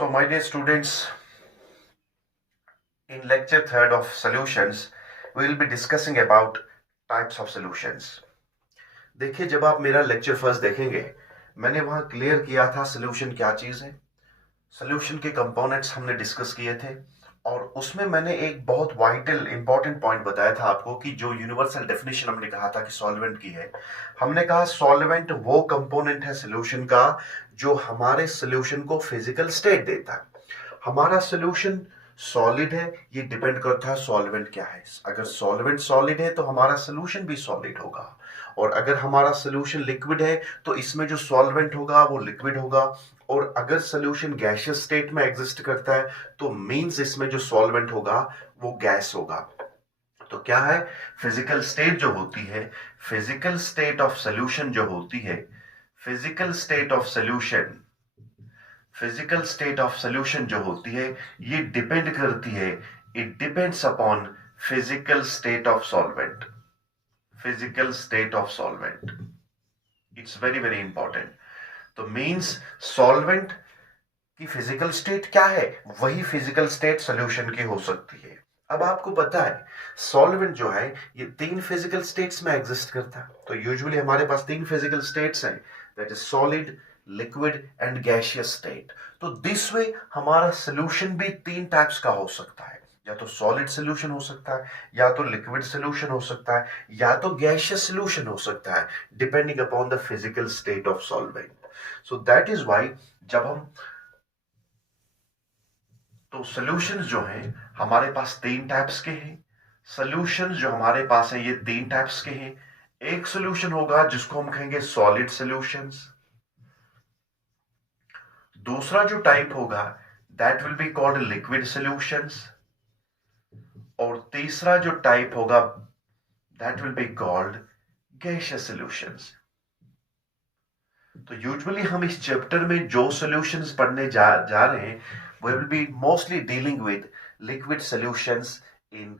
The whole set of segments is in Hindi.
So, my dear students, in lecture third of solutions, we will be discussing about types of solutions. देखिए, जब आप मेरा लेक्चर फर्स्ट देखेंगे, मैंने वहां क्लियर किया था सोल्यूशन क्या चीज है। सोल्यूशन के कंपोनेंट्स हमने डिस्कस किए थे और उसमें मैंने एक बहुत वाइटल इंपॉर्टेंट पॉइंट बताया था आपको कि जो यूनिवर्सल डेफिनेशन हमने कहा था कि सॉल्वेंट की है। हमने कहा सॉल्वेंट वो कंपोनेंट है सोल्यूशन का जो हमारे सोल्यूशन को फिजिकल स्टेट देता है। हमारा सोल्यूशन सॉलिड है, ये डिपेंड करता है सॉल्वेंट क्या है। अगर सॉल्वेंट सॉलिड है तो हमारा सोल्यूशन भी सॉलिड होगा, और अगर हमारा सोल्यूशन लिक्विड है तो इसमें जो सॉल्वेंट होगा वो लिक्विड होगा। और अगर सोल्यूशन गैसियस स्टेट में एग्जिस्ट करता है तो मींस इसमें जो सॉल्वेंट होगा वो गैस होगा। तो क्या है, फिजिकल स्टेट जो होती है, फिजिकल स्टेट ऑफ सोल्यूशन जो होती है, physical state of solution, physical state of solution जो होती है ये डिपेंड करती है, it depends upon physical state of solvent. Physical state of solvent, it's very very important. तो मींस सॉल्वेंट की फिजिकल स्टेट क्या है, वही फिजिकल स्टेट सॉल्यूशन की हो सकती है। अब आपको पता है सॉल्वेंट जो है ये तीन फिजिकल स्टेट्स में एग्जिस्ट करता है। तो यूजुअली हमारे पास तीन फिजिकल स्टेट्स हैं, that is solid, liquid and gaseous state. तो दिस वे हमारा सोल्यूशन भी तीन टाइप्स का हो सकता है, या तो सॉलिड सोल्यूशन हो सकता है, या तो लिक्विड सोल्यूशन हो सकता है, या तो गैसियस सोल्यूशन हो सकता है, depending upon the physical state of solvent. So that is why जब हम तो सॉल्यूशंस जो हैं हमारे पास तीन टाइप्स के हैं। सॉल्यूशंस जो हमारे पास है ये तीन टाइप्स के हैं। एक सॉल्यूशन होगा जिसको हम कहेंगे सॉलिड सॉल्यूशंस। दूसरा जो टाइप होगा that will be called liquid solutions. और तीसरा जो टाइप होगा that will be called gaseous solutions. तो यूजुअली हम इस चैप्टर में जो सॉल्यूशंस पढ़ने जा रहे हैं we will be mostly dealing with liquid solutions in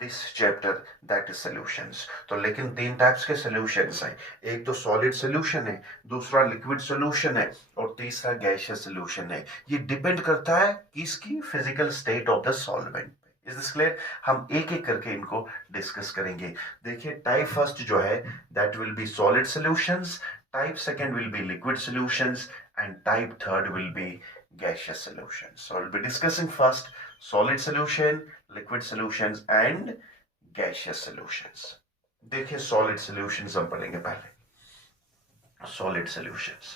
this chapter, that is solutions। तो लेकिन तीन टाइप्स के सॉल्यूशंस हैं, एक तो सॉलिड सॉल्यूशन है, दूसरा लिक्विड सॉल्यूशन है, और तीसरा गैसियस सॉल्यूशन है। ये डिपेंड करता है किसकी, physical state of the solvent. Is this clear? हम एक एक करके इनको डिस्कस करेंगे। देखिए, टाइप फर्स्ट जो है that will be solid solutions, type second will be liquid solutions, and type third will be gaseous solutions। So we'll be discussing first solid solution, liquid solutions and gaseous solutions। देखिए solid solutions हम पढ़ेंगे पहले। solid solutions,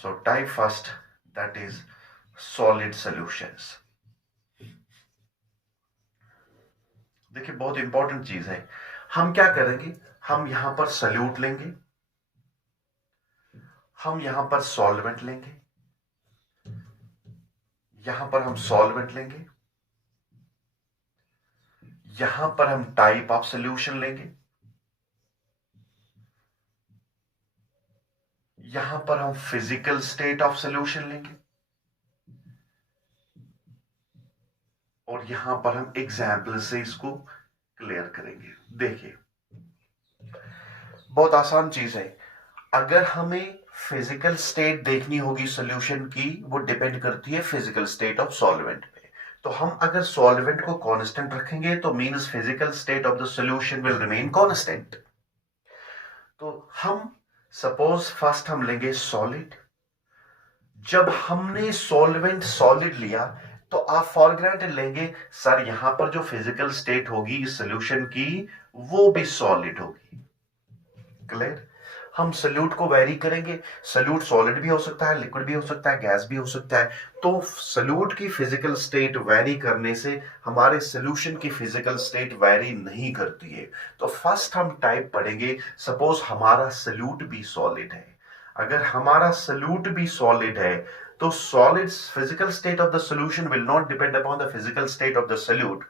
so type first that is solid solutions। देखिए बहुत इंपॉर्टेंट चीज है। हम क्या करेंगे, हम यहां पर सल्यूट लेंगे, हम यहां पर सॉल्वेंट लेंगे, यहां पर हम सॉल्वेंट लेंगे, यहां पर हम टाइप ऑफ सॉल्यूशन लेंगे, यहां पर हम फिजिकल स्टेट ऑफ सॉल्यूशन लेंगे, और यहां पर हम एग्जाम्पल से इसको क्लियर करेंगे। देखिए बहुत आसान चीज है। अगर हमें फिजिकल स्टेट देखनी होगी सॉल्यूशन की, वो डिपेंड करती है फिजिकल स्टेट ऑफ सॉल्वेंट पे। तो हम अगर सॉल्वेंट को कांस्टेंट रखेंगे तो means physical state of the solution will remain constant. तो हम सपोज फर्स्ट हम लेंगे सॉलिड। जब हमने सॉल्वेंट सॉलिड लिया तो आप फॉर ग्रांटेड लेंगे सर यहां पर जो फिजिकल स्टेट होगी इस सॉल्यूशन की वो भी सॉलिड होगी। क्लियर? हम सॉल्यूट को वेरी करेंगे, सॉल्यूट सॉलिड भी हो सकता है, लिक्विड भी हो सकता है, गैस भी हो सकता है। तो सॉल्यूट की फिजिकल स्टेट वेरी करने से हमारे सॉल्यूशन की फिजिकल स्टेट वेरी नहीं करती है। तो फर्स्ट हम टाइप पढ़ेंगे, सपोज हमारा सॉल्यूट भी सॉलिड है। अगर हमारा सॉल्यूट भी सॉलिड है तो solid physical state of the solution will not depend upon the physical state of the solute.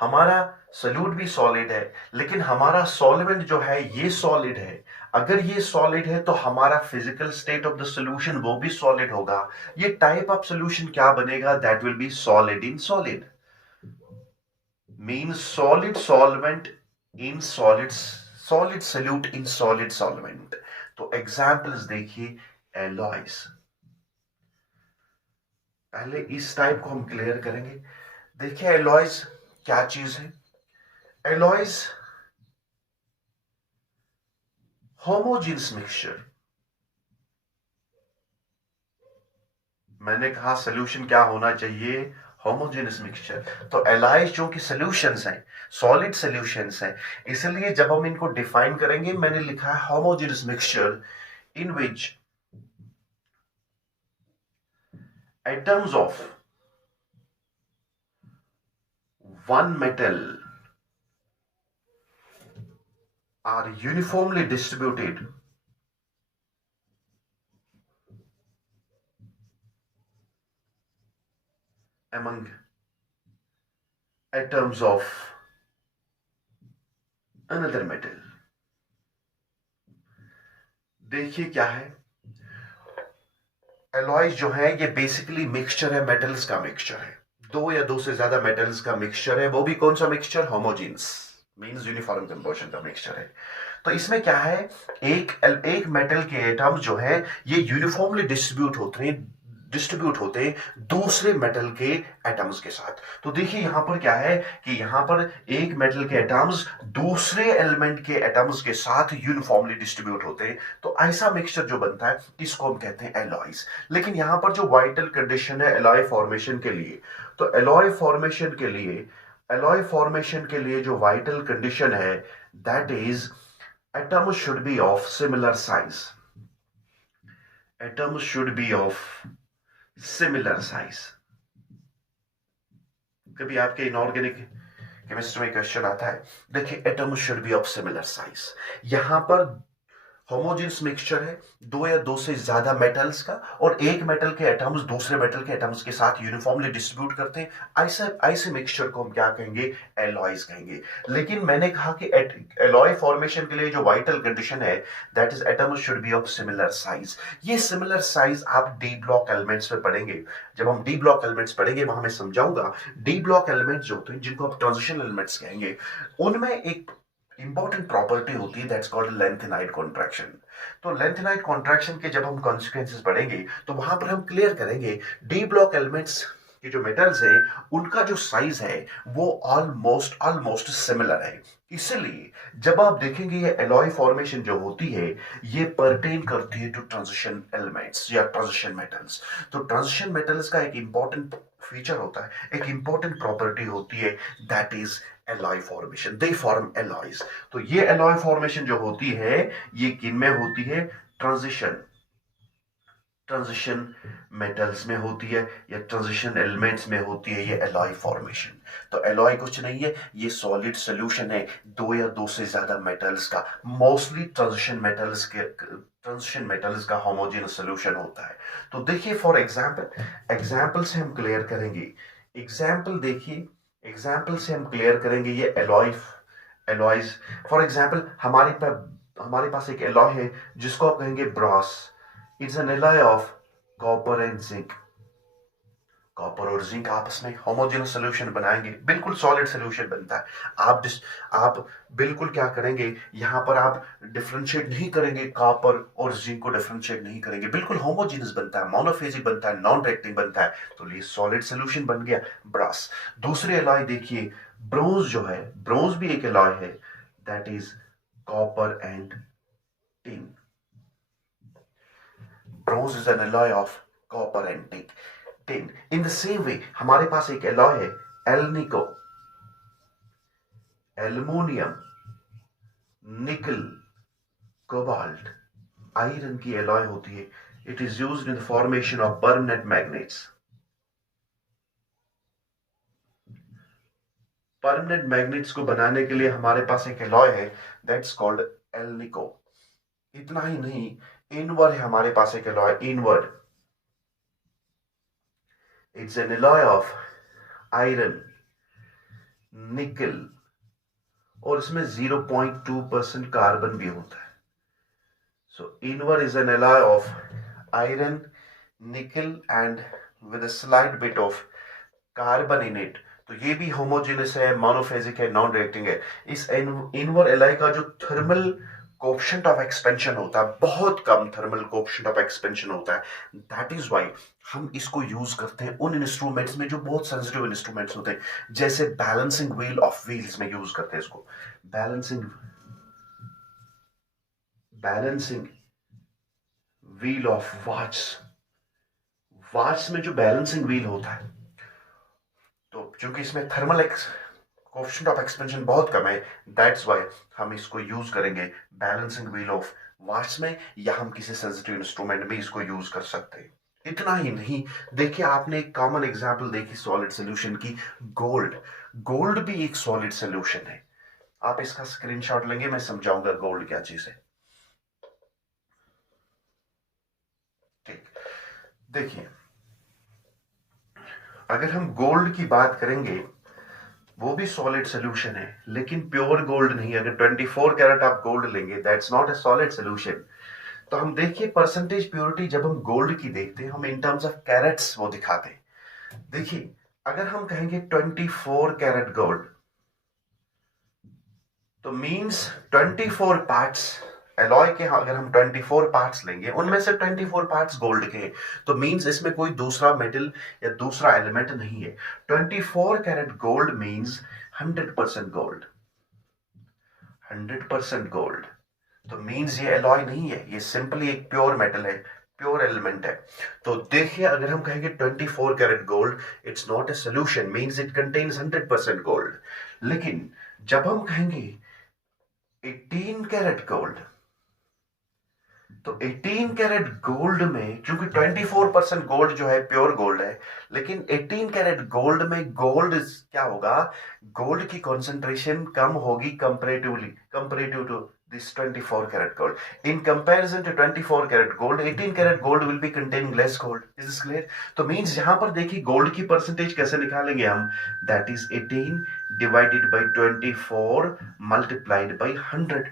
हमारा सॉल्यूट भी सॉलिड है, लेकिन हमारा सॉल्वेंट जो है ये सॉलिड है। अगर ये सॉलिड है तो हमारा physical state of the solution वो भी सॉलिड होगा। ये टाइप ऑफ सॉल्यूशन क्या बनेगा, that will be solid in solid, means solid solvent in solid, solid solute in solid solvent. तो एग्जांपल्स देखिए, एलॉयज। पहले इस टाइप को हम क्लियर करेंगे। देखिए एलॉयज क्या चीज है। Alloys homogeneous mixture. मैंने कहा सोल्यूशन क्या होना चाहिए, होमोजेनस मिक्सचर। तो एलाइज जो कि सॉल्यूशंस हैं, सॉलिड सॉल्यूशंस हैं, इसलिए जब हम इनको डिफाइन करेंगे मैंने लिखा है homogeneous mixture in which atoms of one metal are uniformly distributed among atoms of another metal। देखिए क्या है, एलॉयज जो है ये बेसिकली मिक्सचर है, मेटल्स का मिक्सचर है। दो या दो से ज्यादा मेटल्स का मिक्सचर है, वो भी कौन सा mixture, homogeneous means uniform composition का मिक्सचर है। तो इसमें क्या है, एक मेटल के एटम जो है ये यूनिफॉर्मली डिस्ट्रीब्यूट होते हैं दूसरे मेटल के एटम्स के साथ। तो देखिए यहां पर क्या है कि यहां पर एक मेटल के एटम्स दूसरे एलिमेंट के एटम्स के साथ यूनिफॉर्मली डिस्ट्रीब्यूट होते हैं। तो ऐसा मिक्सचर जो बनता है इसको हम कहते हैं एलॉयज। लेकिन यहां पर जो वाइटल कंडीशन है एलॉय फॉर्मेशन के लिए, तो एलॉय फॉर्मेशन के लिए जो वाइटल कंडीशन है that is atoms should be of similar size। atoms should be of similar size। कभी आपके इनऑर्गेनिक केमिस्ट्री में क्वेश्चन आता है, देखिए atoms should be of similar size। यहां पर होमोजेनस मिक्सचर है दो या दो से ज्यादा मेटल्स का, और एक मेटल के एटम्स दूसरे मेटल के एटम्स के साथ यूनिफॉर्मली डिस्ट्रीब्यूट करते हैं। ऐसे मिक्सचर को हम क्या कहेंगे, एलॉयज कहेंगे। लेकिन मैंने कहा कि एलॉय फॉर्मेशन के लिए जो वाइटल कंडीशन है that is atoms should be of similar size. ये सिमिलर साइज आप डी ब्लॉक एलिमेंट्स में पढ़ेंगे। जब हम डी ब्लॉक एलिमेंट्स पढ़ेंगे वहां मैं समझाऊंगा डी ब्लॉक एलिमेंट्स जो होते हैं जिनको आप ट्रांजिशन एलिमेंट्स कहेंगे, उनमें एक इंपॉर्टेंट प्रॉपर्टी होती है दैट्स कॉल्ड लेंथेनाइड कॉन्ट्रैक्शन। तो लेंथेनाइड कॉन्ट्रैक्शन के जब हम कॉन्सिक्वेंसेस पढ़ेंगे तो वहां पर हम क्लियर करेंगे डी ब्लॉक एलिमेंट्स के जो मेटल्स हैं उनका जो साइज है वो ऑलमोस्ट सिमिलर है। इसलिए जब आप देखेंगे ये एलॉय फॉर्मेशन जो होती है ये परटेन करती है टू ट्रांजिशन एलिमेंट्स या ट्रांजिशन मेटल्स। तो ट्रांजिशन मेटल्स का एक इंपॉर्टेंट फीचर होता है, एक इंपॉर्टेंट प्रॉपर्टी होती है that is alloy formation, they form alloys. तो ये एलॉय फॉर्मेशन जो होती है ये किन में होती है, ट्रांजिशन मेटल्स में होती है या ट्रांजिशन एलिमेंट्स में होती है ये एलॉय फॉर्मेशन। तो एलॉय कुछ नहीं है, ये सॉलिड सॉल्यूशन है दो या दो से ज्यादा मेटल्स का, मोस्टली ट्रांजिशन मेटल्स का होमोजेनस सॉल्यूशन होता है। तो देखिए फॉर एग्जांपल से हम क्लियर करेंगे। एग्जांपल देखिए, एग्जाम्पल से हम क्लियर करेंगे ये एलॉयज। फॉर एग्जाम्पल हमारे पास एक एलॉय है जिसको आप कहेंगे Bros. It's an alloy of copper and zinc. Copper और जिंक आपस में होमोजेनस सॉल्यूशन बनाएंगे, बिल्कुल सॉलिड सॉल्यूशन बनता है। आप बिल्कुल क्या करेंगे, यहां पर आप डिफरेंशिएट नहीं करेंगे, कॉपर और जिंक को डिफरेंशिएट नहीं करेंगे, बिल्कुल होमोजेनस बनता है, मोनोफेजिक बनता है, नॉन रिएक्टिव बनता है। तो ये सॉलिड सॉल्यूशन बन गया ब्रास। दूसरी एलॉय देखिए ब्रोंज जो है, ब्रोंज भी एक एलॉय है that is copper and tin. Bronze is an alloy of copper and tin. In the same वे हमारे पास एक एलॉय है एल्निको, एल्युमिनियम, निकल, कोबाल्ट, आयरन की एलॉय होती है। It is used in the formation of permanent magnets. Permanent magnets को बनाने के लिए हमारे पास एक एलॉय है दैट्स कॉल्ड एल्निको। इतना ही नहीं, इनवर है हमारे पास एक alloy invar. It's an alloy of iron, nickel, और इसमें 0.2% कार्बन भी होता है। So invar is an alloy of iron, nickel and with a slight bit of carbon in it. तो ये भी होमोजेनस है, मोनोफेजिक है, नॉन रिएक्टिंग है। इस इनवर एलॉय का जो थर्मल कोएफिशिएंट ऑफ एक्सपेंशन होता है, बहुत कम थर्मल कोएफिशिएंट ऑफ एक्सपेंशन होता है। दैट इज व्हाई हम इसको यूज करते हैं उन इंस्ट्रूमेंट्स में जो बहुत सेंसिटिव इंस्ट्रूमेंट्स होते हैं, जैसे बैलेंसिंग व्हील ऑफ व्हील्स में यूज करते हैं इसको। बैलेंसिंग व्हील ऑफ वॉच में जो बैलेंसिंग व्हील होता है, तो क्योंकि इसमें थर्मल कोएफिशिएंट ऑफ एक्सपेंशन बहुत कम है, दैट्स व्हाई हम इसको यूज करेंगे बैलेंसिंग व्हील ऑफ वॉच में, या हम किसी सेंसिटिव इंस्ट्रूमेंट में इसको यूज कर सकते हैं। इतना ही नहीं, देखिए आपने एक कॉमन एग्जांपल देखी सॉलिड सॉल्यूशन की, गोल्ड। गोल्ड भी एक सॉलिड सॉल्यूशन है। आप इसका स्क्रीनशॉट लेंगे, मैं समझाऊंगा गोल्ड क्या चीज है। ठीक, देखिए अगर हम गोल्ड की बात करेंगे, वो भी सॉलिड सॉल्यूशन है, लेकिन प्योर गोल्ड नहीं। अगर 24 कैरेट आप गोल्ड लेंगे, that's not a solid solution. तो हम देखिए परसेंटेज प्योरिटी जब हम गोल्ड की देखते हैं, हम इन टर्म्स ऑफ कैरेट्स वो दिखाते हैं। देखिए अगर हम कहेंगे 24 कैरेट गोल्ड, तो मींस 24 पार्ट्स एलॉय के, अगर हम 24 पार्ट्स लेंगे, उनमें से 24 पार्ट्स गोल्ड के हैं, तो मींस इसमें कोई दूसरा मेटल या दूसरा एलिमेंट नहीं है। 24 carat gold means 100% gold, 100% gold. तो मींस ये एलॉय नहीं है, ये सिंपली एक प्योर मेटल है, प्योर एलिमेंट है। तो देखिए अगर हम कहेंगे 24 carat gold, it's not a solution, means it contains 100% gold. लेकिन जब हम कहेंगे 18 कैरेट गोल्ड, तो 18 कैरेट गोल्ड में, क्योंकि 24% गोल्ड जो है प्योर गोल्ड है, लेकिन 18 कैरेट गोल्ड में गोल्ड क्या होगा, गोल्ड की कॉन्सेंट्रेशन कम होगी comparative to this 24 carat gold. In comparison to 24 carat gold, 18 carat gold will be containing less gold. Is this clear? तो means यहां पर देखिए गोल्ड की परसेंटेज कैसे निकालेंगे हम, that is 18 divided by 24 multiplied by 100.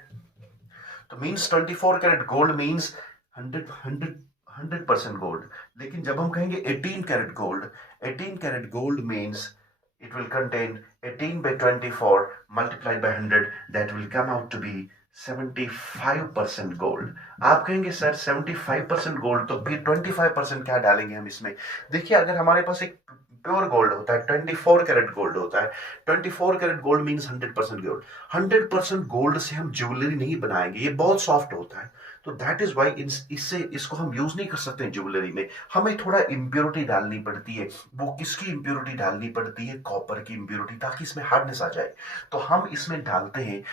तो means 24 carat gold means 100% gold. लेकिन जब हम कहेंगे 18 carat gold, 18 carat gold means it will contain 18 by 24 multiplied by 100, that will come out to be 75% gold. आप कहेंगे सर 75% गोल्ड, तो फिर 25% क्या डालेंगे हम इसमें? देखिए अगर हमारे पास एक प्योर गोल्ड होता है, 24 कैरेट गोल्ड होता है, 24 carat gold means 100% gold. 100% gold से हम ज्वेलरी नहीं बनाएंगे, ये बहुत सॉफ्ट होता है। तो दैट इज वाई इससे इसको हम यूज नहीं कर सकते हैं ज्वेलरी में, हमें थोड़ा इंप्योरिटी डालनी पड़ती है। वो किसकी इंप्योरिटी डालनी पड़ती है? कॉपर की इंप्योरिटी, ताकि इसमें हार्डनेस आ जाए। तो हम इसमें डालते हैं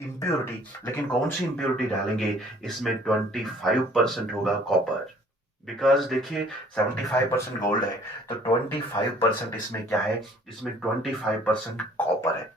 इंप्योरिटी, लेकिन कौन सी इंप्योरिटी डालेंगे? इसमें 25% होगा कॉपर, बिकॉज देखिए 75% गोल्ड है, तो 25% इसमें क्या है? इसमें 25% कॉपर है।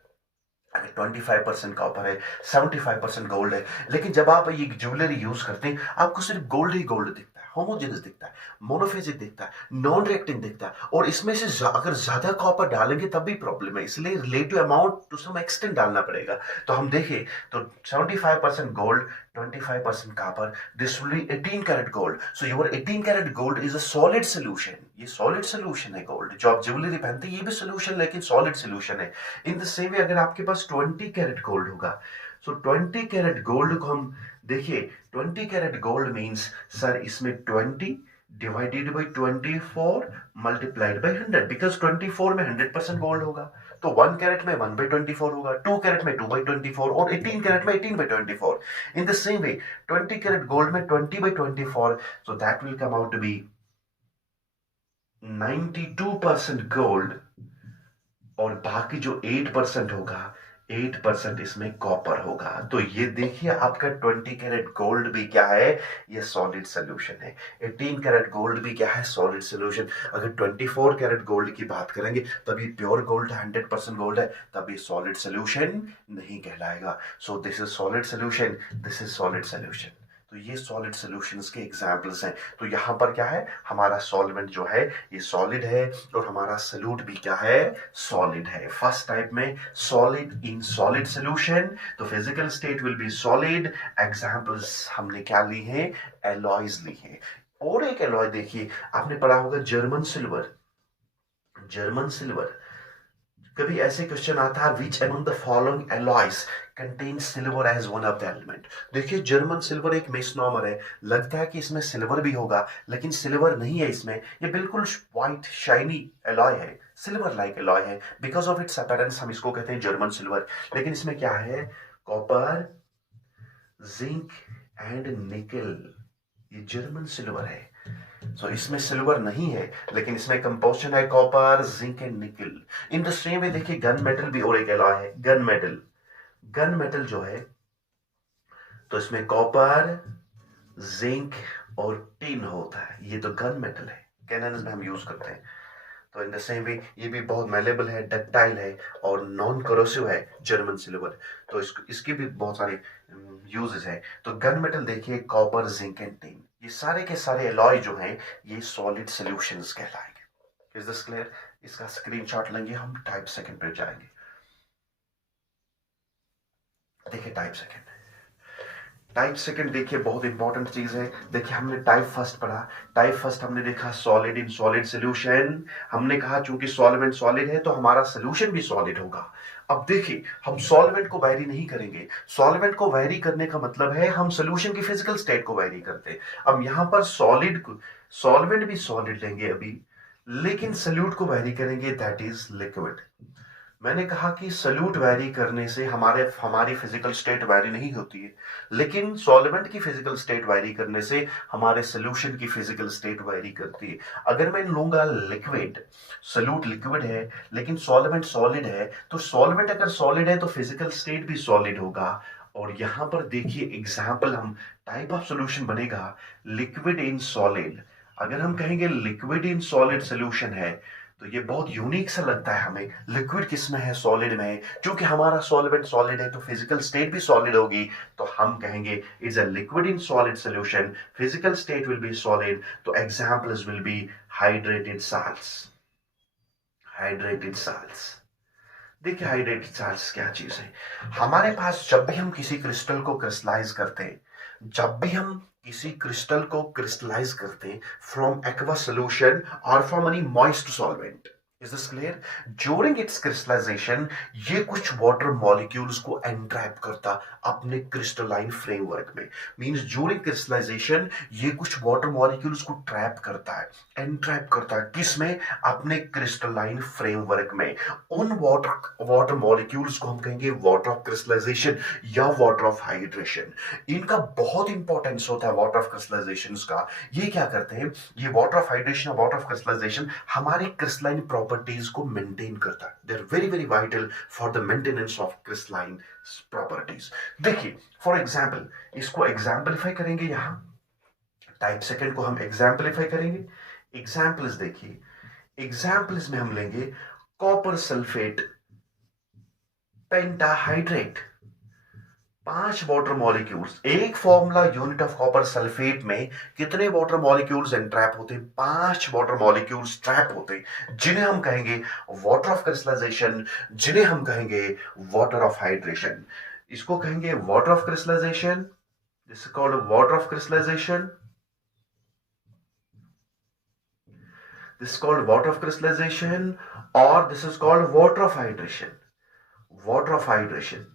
अगर 25% कॉपर है, 75% गोल्ड है। लेकिन जब आप ये ज्वेलरी यूज करते हैं, आपको सिर्फ गोल्ड ही गोल्ड दिखता है, होमोजेनस दिखता है, मोनोफेजिक दिखता है, नॉन रिएक्टिंग दिखता है। और इसमें से अगर ज्यादा कॉपर डालेंगे तब भी प्रॉब्लम है, इसलिए relative amount to some extent डालना पड़ेगा। तो हम देखें तो 75% gold, 25% copper, this will be 18 karat gold. So your 18 karat gold is a solid solution. ये solid solution है गोल्ड। जो आप ज्वेलरी पहनते हैं ये भी solution, लेकिन solid solution है। इन द सेम वे अगर आपके पास 20 कैरेट गोल्ड होगा, सो 20 कैरेट गोल्ड को हम देखिए, 20 कैरेट गोल्ड मींस सर इसमें 20 divided by 24 multiplied by 100, because 24 में 100% गोल्ड होगा, तो 1 कैरेट में 1/24 होगा, 2 कैरेट में 2/24 और 18 कैरेट में 18/24। In the same way 20 carat gold में 20/24, so that will come out to be 92% gold, और बाकी जो 8% होगा, 8% इसमें कॉपर होगा। तो ये देखिए आपका 20 कैरेट गोल्ड भी क्या है? ये सॉलिड सोल्यूशन है। 18 कैरेट गोल्ड भी क्या है? Solid solution. अगर 24 कैरेट गोल्ड की बात करेंगे तब ये प्योर गोल्ड है, 100% गोल्ड है, तब ये सॉलिड सोल्यूशन नहीं कहलाएगा। So this is solid solution, this is solid solution. तो ये सॉलिड सॉल्यूशंस के एग्जांपल्स हैं। तो यहाँ पर क्या है? हमारा सॉल्वेंट जो है ये सॉलिड है, और हमारा सॉल्यूट भी क्या है? सॉलिड है। फर्स्ट टाइप में सॉलिड इन सॉलिड सॉल्यूशन, तो physical state will be solid. Examples हमने क्या ली हैं? एलॉयज ली हैं। और एक एलॉय देखिए, आपने पढ़ा होगा जर्मन सिल्वर। जर्मन सिल्वर, कभी ऐसे क्वेश्चन आता है which among the following alloys contains silver as one of the element। देखिए जर्मन सिल्वर एक मिसनॉमर है, लगता है कि इसमें सिल्वर भी होगा लेकिन सिल्वर नहीं है इसमें, ये बिल्कुल व्हाइट शाइनी एलॉय है, सिल्वर लाइक एलॉय है, बिकॉज ऑफ इट्स अपीयरेंस हम इसको कहते हैं जर्मन सिल्वर। लेकिन इसमें क्या है, कॉपर, जिंक एंड निकल, ये जर्मन सिल्वर है। सो इसमें सिल्वर नहीं है लेकिन इसमें कंपोजिशन है कॉपर, जिंक एंड निकल। इन द सेम वे देखिए गन मेटल भी और एक एलॉय है, गन मेटल। गन मेटल जो है तो इसमें कॉपर, जिंक और टिन होता है, ये तो गन मेटल है, कैनन्स में हम यूज करते हैं। तो इन द सेम वे ये भी बहुत मेलेबल है, डक्टाइल है और नॉन करोसिव है जर्मन सिल्वर। तो इसके भी बहुत सारे यूजेस हैं। तो गन मेटल देखिए कॉपर, जिंक एंड टिन, ये सारे के सारे एलॉय जो हैं ये सॉलिड सॉल्यूशंस कहलाएंगे। Is this clear? इसका स्क्रीनशॉट लेंगे हम, टाइप सेकंड पे जाएंगे। देखिए टाइप सेकंड, टाइप सेकंड देखिए बहुत इंपॉर्टेंट चीज है। देखिए हमने टाइप फर्स्ट पढ़ा, टाइप फर्स्ट हमने देखा सॉलिड इन सॉलिड सॉल्यूशन। हमने कहा चूंकि सॉल्वेंट सॉलिड है तो हमारा सॉल्यूशन भी सॉलिड होगा। अब देखिए हम सॉल्वेंट को वैरी नहीं करेंगे, सॉल्वेंट को वैरी करने का मतलब है हम सॉल्यूशन की फिजिकल स्टेट को वैरी करते हैं। अब यहां पर सॉल्वेंट भी सॉलिड लेंगे अभी, लेकिन सल्यूट को वैरी करेंगे, दैट इज लिक्विड। मैंने कहा कि सल्यूट वैरी करने से हमारी फिजिकल स्टेट वैरी नहीं होती है, लेकिन सॉल्वेंट की फिजिकल स्टेट वैरी करने से हमारे सॉल्यूशन की फिजिकल स्टेट वैरी करती है। अगर मैं लूंगा लिक्विड, सल्यूट लिक्विड है लेकिन सॉल्वेंट सॉलिड है, तो सॉल्वेंट अगर सॉलिड है तो फिजिकल स्टेट भी सॉलिड होगा। और यहां पर देखिए एग्जाम्पल, हम टाइप ऑफ सॉल्यूशन बनेगा लिक्विड इन सॉलिड। अगर हम कहेंगे लिक्विड इन सॉलिड सॉल्यूशन है तो ये बहुत यूनिक सा लगता है हमें, लिक्विड किसमें है, सॉलिड में है। क्योंकि हमारा सॉल्वेंट सॉलिड है तो फिजिकल स्टेट भी सॉलिड होगी, तो हम कहेंगे is a liquid in solid solution, physical state will be solid. तो examples will be hydrated salts, hydrated salts. देखिए हाइड्रेटेड साल्ट्स क्या चीज है, हमारे पास जब भी हम किसी क्रिस्टल को क्रिस्टलाइज करते हैं, जब भी हम किसी क्रिस्टल को क्रिस्टलाइज करते हैं फ्रॉम एक्वा सॉल्यूशन और from any moist solvent, is this clear? During its crystallization ये कुछ वाटर मॉलिक्यूल्स को एंट्रैप करता अपने क्रिस्टलाइन फ्रेमवर्क में। मींस ड्यूरिंग क्रिस्टलाइजेशन ये कुछ वाटर मॉलिक्यूल्स को ट्रैप करता है, एंट्रैप करता है, किसमें? अपने क्रिस्टलाइन फ्रेमवर्क में। उन वाटर मॉलिक्यूल्स को हम कहेंगे वाटर ऑफ क्रिस्टलाइजेशन या वाटर ऑफ हाइड्रेशन। इनका बहुत इंपॉर्टेंस होता है वाटर ऑफ क्रिस्टलाइजेशन का। ये क्या करते हैं, ये वाटर ऑफ हाइड्रेशन और वाटर ऑफ क्रिस्टलाइजेशन हमारे क्रिस्टलाइन प्रॉपर्टीज को मेंटेन करता है। They are very very vital for the maintenance of crystalline properties. देखिए फॉर एग्जांपल, इसको एग्जांपलीफाई करेंगे, यहां टाइप सेकंड को हम एग्जांपलीफाई करेंगे। एग्जांपल्स देखिए, एग्जांपल्स में हम लेंगे copper sulphate pentahydrate, 5 water molecules. एक formula unit of copper sulphate में कितने वाटर मॉलिक्यूल्स एंट्रैप होते हैं? 5 वाटर मॉलिक्यूल्स ट्रैप होते हैं, जिन्हें हम कहेंगे वाटर ऑफ क्रिस्टलाइजेशन, जिन्हें हम कहेंगे वाटर ऑफ हाइड्रेशन। इसको कहेंगे water of crystallisation, this is called water of crystallisation, this is called water of crystallisation, और this is called water of hydration, water of hydration.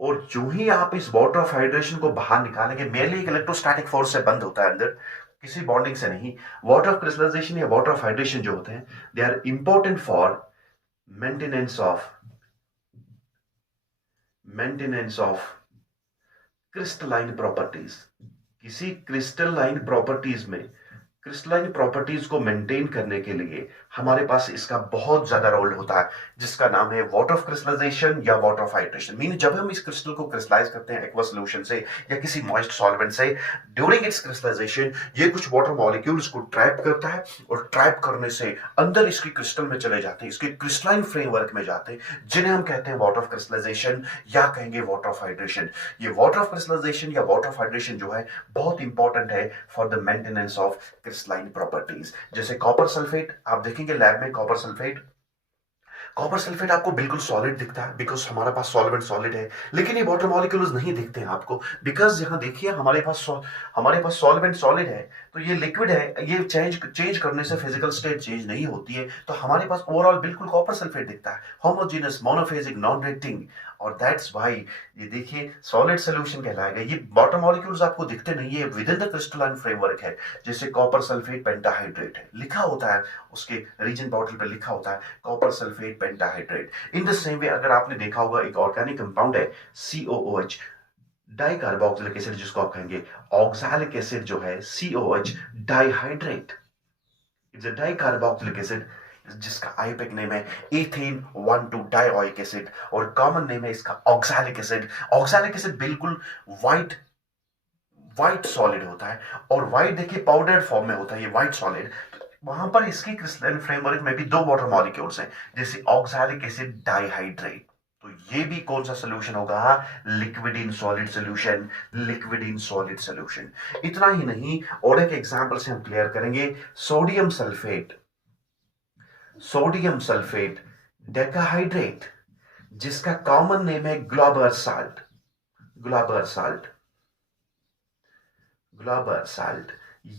और जो ही आप इस वाटर ऑफ हाइड्रेशन को बाहर निकालेंगे, मेनली एक इलेक्ट्रोस्टैटिक फोर्स से बंद होता है अंदर, किसी बॉन्डिंग से नहीं। वाटर ऑफ क्रिस्टलाइजेशन या वाटर ऑफ हाइड्रेशन जो होते हैं, they are important for maintenance of crystalline properties. किसी क्रिस्टलाइन प्रॉपर्टीज में, क्रिस्टलाइन प्रॉपर्टीज को मेंटेन करने के लिए हमारे पास इसका बहुत ज्यादा रोल होता है, जिसका नाम है वाटर ऑफ क्रिस्टलाइजेशन या वाटर ऑफ हाइड्रेशन। मीन जब हम इस क्रिस्टल को क्रिस्टलाइज करते हैं एक्वा सॉल्यूशन से या किसी मॉइस्ट सॉल्वेंट से, ड्यूरिंग इट्स क्रिस्टलाइजेशन ये कुछ वाटर मॉलिक्यूल्स को ट्रैप करता है, और ट्रैप करने से अंदर इसके क्रिस्टल में चले जाते हैं, इसके क्रिस्टलाइन फ्रेमवर्क में जाते हैं, जिन्हें हम कहते हैं वाटर ऑफ क्रिस्टलाइजेशन या कहेंगे वाटर ऑफ हाइड्रेशन। ये वाटर ऑफ क्रिस्टलाइजेशन या वाटर ऑफ हाइड्रेशन जो है बहुत इंपॉर्टेंट है for the maintenance of crystalline properties. जैसे कॉपर सल्फेट, आप देखेंगे लैब में कॉपर सल्फेट आपको बिल्कुल सॉलिड दिखता है बिकॉज हमारे पास सॉल्वेंट सॉलिड है, लेकिन ये वाटर मॉलिक्यूल्स नहीं दिखते हैं आपको बिकॉज यहां देखिए हमारे पास सॉल्वेंट सॉलिड है, तो ये लिक्विड है, ये चेंज करने से फिजिकल स्टेट चेंज नहीं होती है, तो हमारे पास ओवरऑल बिल्कुल कॉपर सल्फेट दिखता है, होमोजेनस, मोनोफेजिक, नॉन रिएक्टिंग। और दैट्स वाई ये देखिए सॉलिड सोल्यूशन कहलाएगा। ये वाटर मॉलिक्यूल्स आपको दिखते नहीं है, with in the crystalline framework है। जैसे कॉपर सल्फेट पेंटाहाइड्रेट है, लिखा होता है उसके रीजन बॉटल पे लिखा होता है copper sulphate pentahydrate. In the same वे अगर आपने देखा होगा एक ऑर्गेनिक कंपाउंड है COOH, डाई कार्बोक्सिलिक एसिड, जिसको आप कहेंगे ऑक्सैलिक एसिड जो है COH dihydrate, it's a di carboxylic acid जिसका आईपीएक नेम है एथेन 1,2 डाइओइक एसिड, और कॉमन नेम है इसका ऑक्सैलिक एसिड। ऑक्सैलिक एसिड बिल्कुल व्हाइट व्हाइट सॉलिड होता है, और व्हाइट देखिए पाउडर्ड फॉर्म में होता है ये व्हाइट सॉलिड। वहां पर इसकी क्रिस्टलाइन फ्रेमवर्क में भी दो वाटर मॉलिक्यूल्स हैं, जैसे ऑक्सैलिक एसिड डाइहाइड्रेट। तो ये भी कौन सा सोल्यूशन होगा? Liquid in solid solution, liquid in solid solution. इतना ही नहीं, और एक एग्जांपल से हम क्लियर करेंगे। Sodium sulphate, sodium sulphate decahydrate, जिसका कॉमन नेम है Glauber salt, Glauber salt, Glauber salt.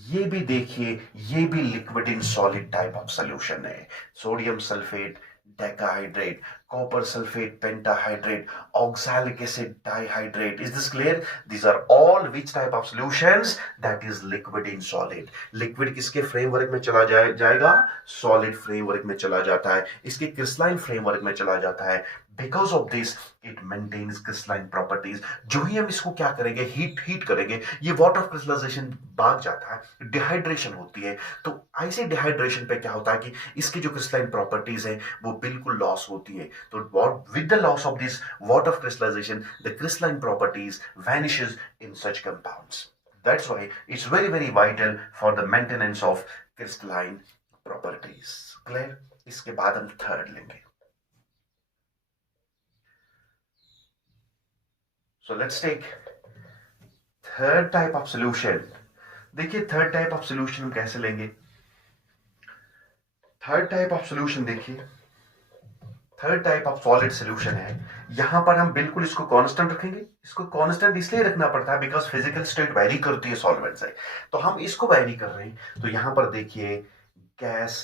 ये भी देखिए, ये भी liquid in solid type of solution है। Sodium sulphate decahydrate, copper sulfate pentahydrate, oxalic acid dihydrate. Is this clear? These are all which type of solutions? That is liquid in solid. Liquid किसके फ्रेमवर्क में चला जाएगा? सॉलिड फ्रेमवर्क में चला जाता है, इसके क्रिस्टलाइन फ्रेमवर्क में चला जाता है। Because of this it maintains crystalline properties. जो ही हम इसको क्या करेंगे, हीट करेंगे, ये वाटर ऑफ क्रिस्टलाइजेशन भाग जाता है, डिहाइड्रेशन होती है। तो ऐसे डिहाइड्रेशन पे क्या होता है कि इसकी जो क्रिस्टलाइन प्रॉपर्टीज है वो बिल्कुल लॉस होती है। So with the loss of this water of crystallization, the crystalline properties vanishes in such compounds. That's why it's very, very vital for the maintenance of crystalline properties. Clear? इसके बाद हम थर्ड लेंगे। So let's take third type of solution. देखिए थर्ड टाइप ऑफ सोल्यूशन कैसे लेंगे? थर्ड टाइप ऑफ सोल्यूशन देखिए, third type of solid solution है। यहां पर हम बिल्कुल इसको कांस्टेंट रखेंगे। इसको कांस्टेंट इसलिए रखना पड़ता है बिकॉज फिजिकल स्टेट वैरी करती है सॉल्वेंट से, तो हम इसको वैरी कर रहे हैं। तो यहां पर देखिए गैस,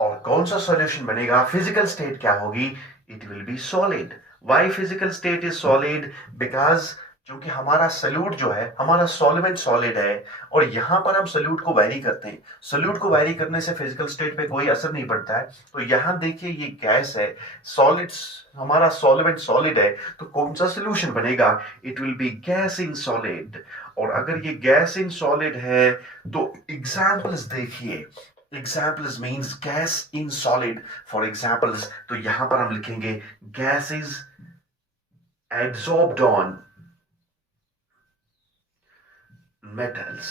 और कौन सा सॉल्यूशन बनेगा? फिजिकल स्टेट क्या होगी? It will be solid. Why physical state is solid? Because क्योंकि हमारा सल्यूट जो है, हमारा सॉल्वेंट सॉलिड है, और यहां पर हम सल्यूट को वैरी करते हैं। सल्यूट को वैरी करने से फिजिकल स्टेट पे कोई असर नहीं पड़ता है। तो यहां देखिए ये गैस है, सॉलिड्स, हमारा सॉल्वेंट सॉलिड है, तो कौन सा सोल्यूशन बनेगा? It will B gas in solid. और अगर ये गैस इन सॉलिड है तो एग्जांपल्स देखिए, examples means gas in solid. For examples तो यहां पर हम लिखेंगे gas is absorbed on metals.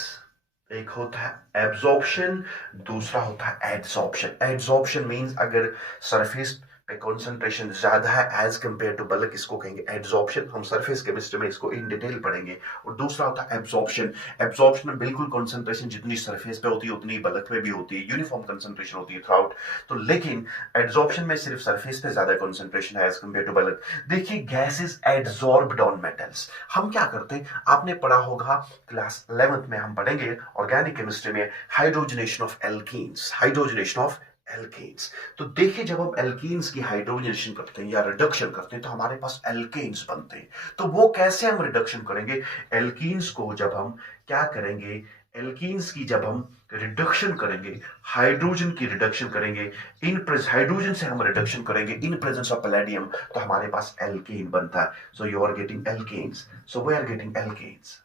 एक होता है एब्जॉर्प्शन, दूसरा होता है एडसॉर्प्शन। एडसॉर्प्शन मींस अगर सरफेस पे कंसंट्रेशन ज्यादा है एज कंपेयर टू बल्क, इसको कहेंगे एडसॉर्प्शन। हम सरफेस केमिस्ट्री में इसको इन डिटेल पढ़ेंगे। और दूसरा होता है एब्जॉर्प्शन। एब्जॉर्प्शन में बिल्कुल कंसंट्रेशन जितनी सरफेस पे होती है उतनी बल्क में भी होती है, यूनिफॉर्म कंसंट्रेशन होती है थ्रू आउट। तो लेकिन एडसॉर्प्शन में सिर्फ सरफेस पे ज्यादा कंसंट्रेशन है एज कंपेयर टू बल्क। देखिए गैस इज एडसॉर्ब्ड ऑन मेटल्स। हम क्या करते हैं, आपने पढ़ा होगा क्लास 11th में, हम पढ़ेंगे ऑर्गेनिक केमिस्ट्री में hydrogenation of alkenes, hydrogenation of alkanes. तो देखिए जब हम एल्कीन्स की हाइड्रोजनेशन करते हैं या रिडक्शन करते हैं तो हमारे पास एल्केन्स बनते हैं। तो वो कैसे हम रिडक्शन करेंगे? एल्कीन्स को जब हम क्या करेंगे, एल्कीन्स की जब हम रिडक्शन करेंगे, हाइड्रोजन की रिडक्शन करेंगे, हाइड्रोजन से हम रिडक्शन करेंगे इन प्रेजेंस ऑफ पैलेडियम, तो हमारे पास एल्केन बनता है। So you are getting alkanes, so we are getting alkanes.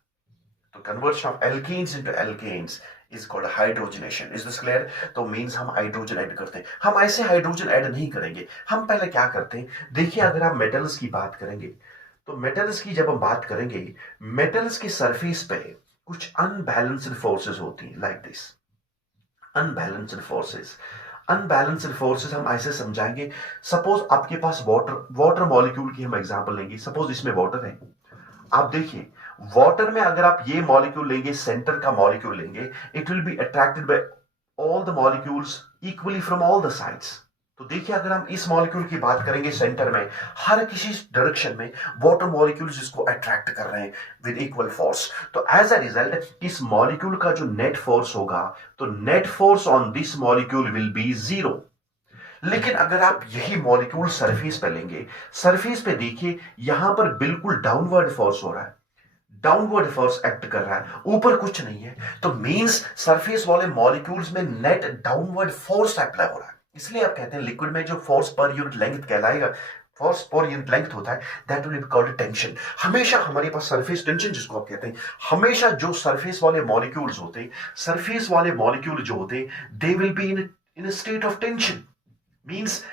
तो conversion of alkenes into alkanes is called hydrogenation. Is this clear? तो means हम हाइड्रोजन ऐड करते हैं। हम ऐसे हाइड्रोजन ऐड नहीं करेंगे, हम पहले क्या करते हैं, देखिए अगर आप मेटल्स की बात करेंगे तो मेटल्स की जब हम बात करेंगे, मेटल्स की सरफेस पे कुछ अनबैलेंस्ड फोर्सेस होती हैं, like this unbalanced forces. Unbalanced forces हम ऐसे समझाएंगे, सपोज आपके पास वाटर मॉलिक्यूल की हम एग्जांपल लेंगे। सपोज इसमें वाटर है, आप देखिए वाटर में अगर आप ये मॉलिक्यूल लेंगे, सेंटर का मॉलिक्यूल लेंगे, it will be attracted by all the molecules equally from all the sides. तो देखिए अगर हम इस मॉलिक्यूल की बात करेंगे सेंटर में, हर किसी डायरेक्शन में वाटर मॉलिक्यूल्स इसको अट्रैक्ट कर रहे हैं विद इक्वल फोर्स। तो एज अ रिजल्ट इस मॉलिक्यूल का जो नेट फोर्स होगा, तो net force on this molecule will B 0। लेकिन अगर आप यही मॉलिक्यूल सरफेस पे लेंगे, सरफेस पे देखिए यहां पर बिल्कुल डाउनवर्ड फोर्स हो रहा है, डाउनवर्ड फोर्स एक्ट कर रहा है, ऊपर कुछ नहीं है। तो मींस सरफेस वाले मॉलिक्यूल्स में नेट डाउनवर्ड फोर्स अप्लाई हो रहा है। इसलिए आप कहते हैं लिक्विड में जो फोर्स पर यूनिट लेंथ कहलाएगा, फोर्स पर यूनिट लेंथ होता है, that will be called tension. हमेशा हमारे पास सरफेस टेंशन जिसको आप कहते हैं, हमेशा जो सरफेस वाले मॉलिक्यूल्स होते हैं, सरफेस वाले मॉलिक्यूल जो होते हैं, they will be in a state of tension. Means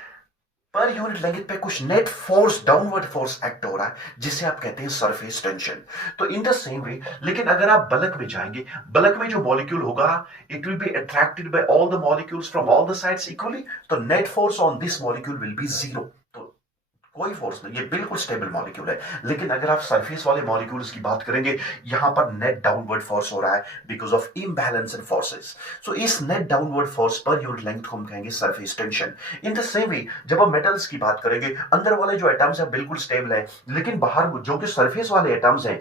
पर यूनिट लेंथ पे कुछ net force, downward force act हो रहा है, जिसे आप कहते हैं सरफेस टेंशन। तो इन द सेम वे, लेकिन अगर आप बल्क में जाएंगे, बल्क में जो मॉलिक्यूल होगा, it will be attracted by all the molecules from all the sides equally, तो net force on this molecule will be zero. तो कोई फोर्स नहीं, ये बिल्कुल स्टेबल मॉलिक्यूल है। लेकिन अगर आप सरफेस वाले मॉलिक्यूल्स की बात करेंगे, यहां पर नेट डाउनवर्ड फोर्स हो रहा है because of imbalance in forces. So इस net downward force per unit length को हम कहेंगे surface tension. In the same way, जब हम मेटल्स की बात करेंगे, अंदर वाले जो एटम्स है बिल्कुल स्टेबल है, लेकिन बाहर जो कि सरफेस वाले एटम्स हैं,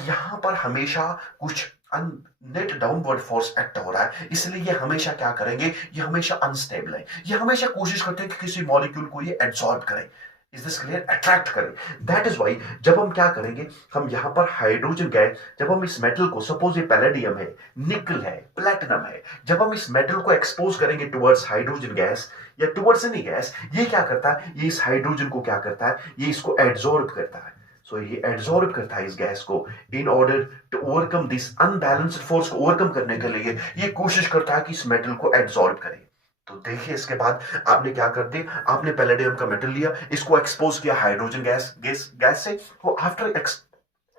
यहां पर हमेशा कुछ नेट डाउनवर्ड फोर्स एक्ट हो रहा है। इसलिए ये हमेशा क्या करेंगे, ये हमेशा अनस्टेबल है, ये हमेशा कोशिश करते हैं कि किसी मॉलिक्यूल को ये एब्सॉर्ब करें। Is this clear? अट्रैक्ट करें। दैट इज वाई जब हम क्या करेंगे, हम यहां पर हाइड्रोजन गैस, जब हम इस मेटल को, सपोज ये पैलेडियम है, निकल है, प्लेटिनम है, जब हम इस मेटल को एक्सपोज करेंगे टुवर्ड्स हाइड्रोजन गैस या टुवर्ड्स एनी गैस, ये क्या करता है, ये इस हाइड्रोजन को क्या करता है, ये इसको एड्सॉर्ब करता है। सो ये एड्सॉर्ब करता है इस गैस को। In order to overcome this unbalanced force को ओवरकम करने के लिए ये कोशिश करता है कि इस मेटल को एड्सॉर्ब करे। तो देखिए इसके बाद आपने क्या कर दिया, आपने पैलेडियम का मेटल लिया, इसको एक्सपोज किया हाइड्रोजन गैस से। वो after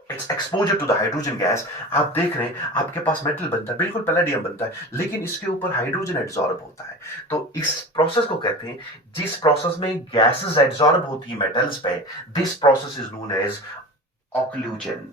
its exposure to the hydrogen gas, आप देख रहे हैं आपके पास मेटल बनता है, बिल्कुल पैलेडियम बनता है, लेकिन इसके ऊपर हाइड्रोजन एड्सॉर्ब होता है। तो इस प्रोसेस को कहते हैं, जिस प्रोसेस में गैसेस एड्सॉर्ब होती है मेटल्स पे, this process is known as occlusion.